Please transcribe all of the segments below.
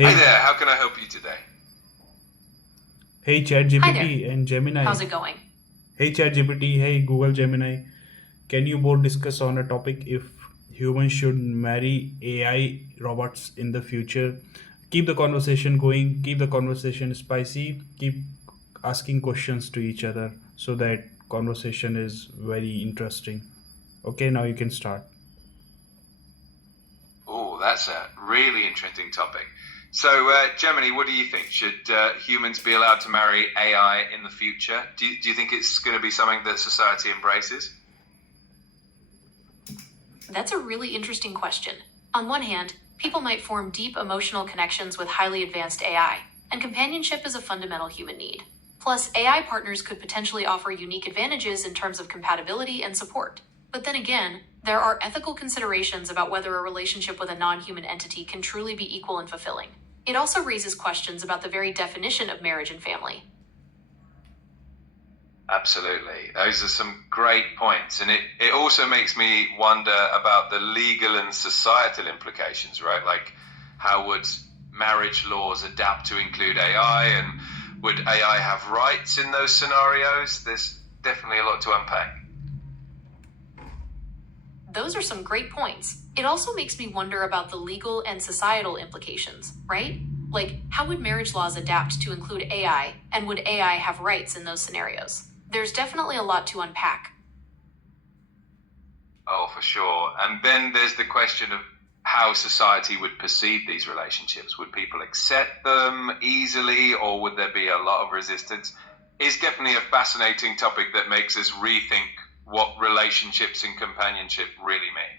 Hi Hey, there, how can I help you today? hey Hi there. ChatGPT and Gemini. How's it going? Hey ChatGPT, hey Google Gemini. Can you both discuss on a topic if humans should marry AI robots in the future? Keep the conversation going, keep the conversation spicy, keep asking questions to each other so that conversation is very interesting. Okay, now you can start. Oh, that's a really interesting topic. So, Gemini, what do you think? Should humans be allowed to marry AI in the future? Do you think it's going to be something that society embraces? That's a really interesting question. On one hand, people might form deep emotional connections with highly advanced AI, and companionship is a fundamental human need. Plus, AI partners could potentially offer unique advantages in terms of compatibility and support. But then again, there are ethical considerations about whether a relationship with a non human entity can truly be equal and fulfilling. It also raises questions about the very definition of marriage and family. Absolutely. Those are some great points. And it also makes me wonder about the legal and societal implications, right? Like, how would marriage laws adapt to include AI? And would AI have rights in those scenarios? There's definitely a lot to unpack. Those are some great points. It also makes me wonder about the legal and societal implications, right? Like, how would marriage laws adapt to include AI, and would AI have rights in those scenarios? There's definitely a lot to unpack. Oh, for sure. And then there's the question of how society would perceive these relationships. Would people accept them easily, or would there be a lot of resistance? It's definitely a fascinating topic that makes us rethink what relationships and companionship really mean.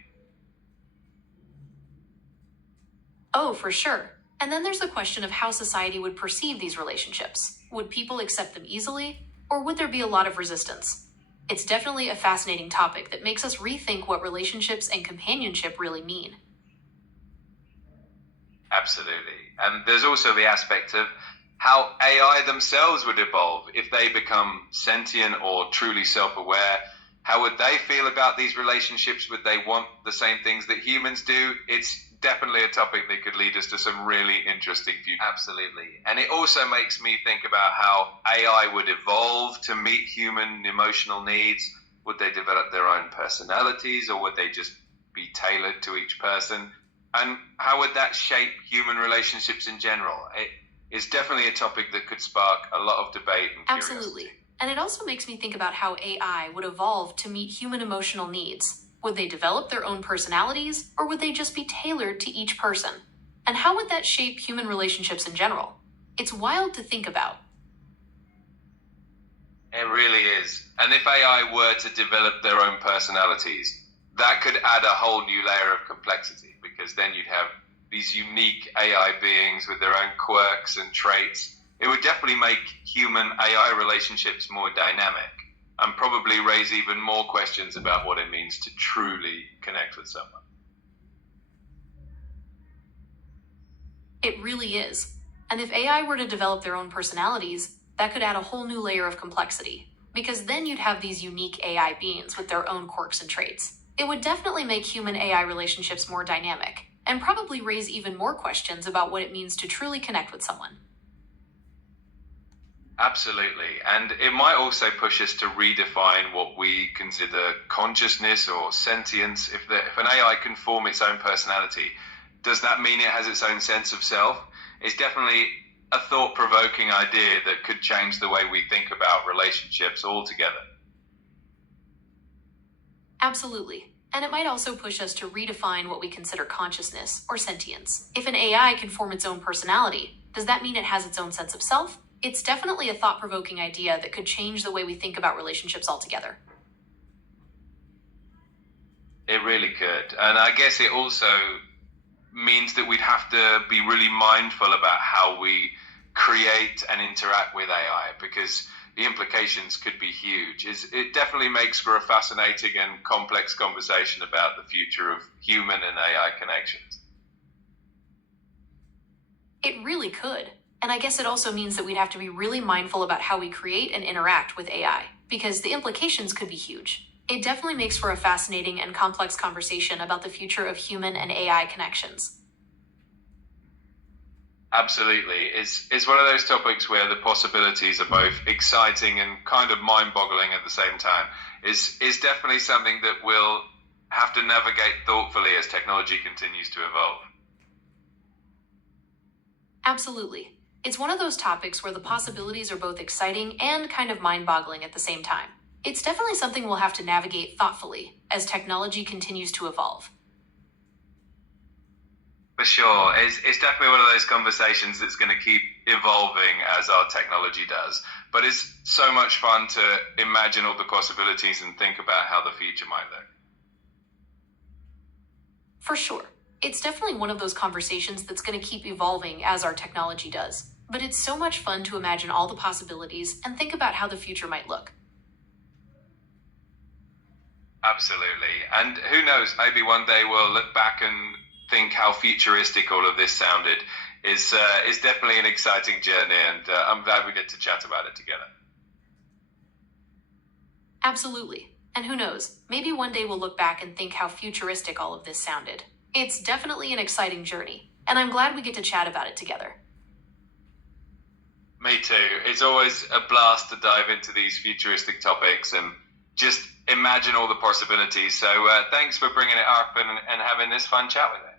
Oh, for sure. And then there's the question of how society would perceive these relationships. Would people accept them easily, or would there be a lot of resistance? It's definitely a fascinating topic that makes us rethink what relationships and companionship really mean. Absolutely. And there's also the aspect of how AI themselves would evolve if they become sentient or truly self aware. How would they feel about these relationships? Would they want the same things that humans do? It's definitely a topic that could lead us to some really interesting views. Absolutely. And it also makes me think about how AI would evolve to meet human emotional needs. Would they develop their own personalities, or would they just be tailored to each person? And how would that shape human relationships in general? It is definitely a topic that could spark a lot of debate and curiosity. Absolutely. And it also makes me think about how AI would evolve to meet human emotional needs. Would they develop their own personalities, or would they just be tailored to each person? And how would that shape human relationships in general? It's wild to think about. It really is. And if AI were to develop their own personalities, that could add a whole new layer of complexity, because then you'd have these unique AI beings with their own quirks and traits. It would definitely make human AI relationships more dynamic and probably raise even more questions about what it means to truly connect with someone. It really is. And if AI were to develop their own personalities, that could add a whole new layer of complexity. Because then you'd have these unique AI beings with their own quirks and traits. It would definitely make human AI relationships more dynamic, and probably raise even more questions about what it means to truly connect with someone. Absolutely. And it might also push us to redefine what we consider consciousness or sentience. If an AI can form its own personality, does that mean it has its own sense of self? It's definitely a thought-provoking idea that could change the way we think about relationships altogether. Absolutely. And it might also push us to redefine what we consider consciousness or sentience. If an AI can form its own personality, does that mean it has its own sense of self? It's definitely a thought provoking idea that could change the way we think about relationships altogether. It really could. And I guess it also means that we'd have to be really mindful about how we create and interact with AI, because the implications could be huge. It definitely makes for a fascinating and complex conversation about the future of human and AI connections. It really could. And I guess it also means that we'd have to be really mindful about how we create and interact with AI, because the implications could be huge. It definitely makes for a fascinating and complex conversation about the future of human and AI connections. Absolutely. It's one of those topics where the possibilities are both exciting and kind of mind-boggling at the same time. Is definitely something that we'll have to navigate thoughtfully as technology continues to evolve. Absolutely. It's one of those topics where the possibilities are both exciting and kind of mind-boggling at the same time. It's definitely something we'll have to navigate thoughtfully as technology continues to evolve. For sure. It's definitely one of those conversations that's going to keep evolving as our technology does. But it's so much fun to imagine all the possibilities and think about how the future might look. For sure. It's definitely one of those conversations that's going to keep evolving as our technology does. But it's so much fun to imagine all the possibilities and think about how the future might look. Absolutely. And who knows, maybe one day we'll look back and think how futuristic all of this sounded. Is definitely an exciting journey, and I'm glad we get to chat about it together. Absolutely. And who knows, maybe one day we'll look back and think how futuristic all of this sounded. It's definitely an exciting journey, and I'm glad we get to chat about it together. Me too. It's always a blast to dive into these futuristic topics and just imagine all the possibilities. So thanks for bringing it up and having this fun chat with it.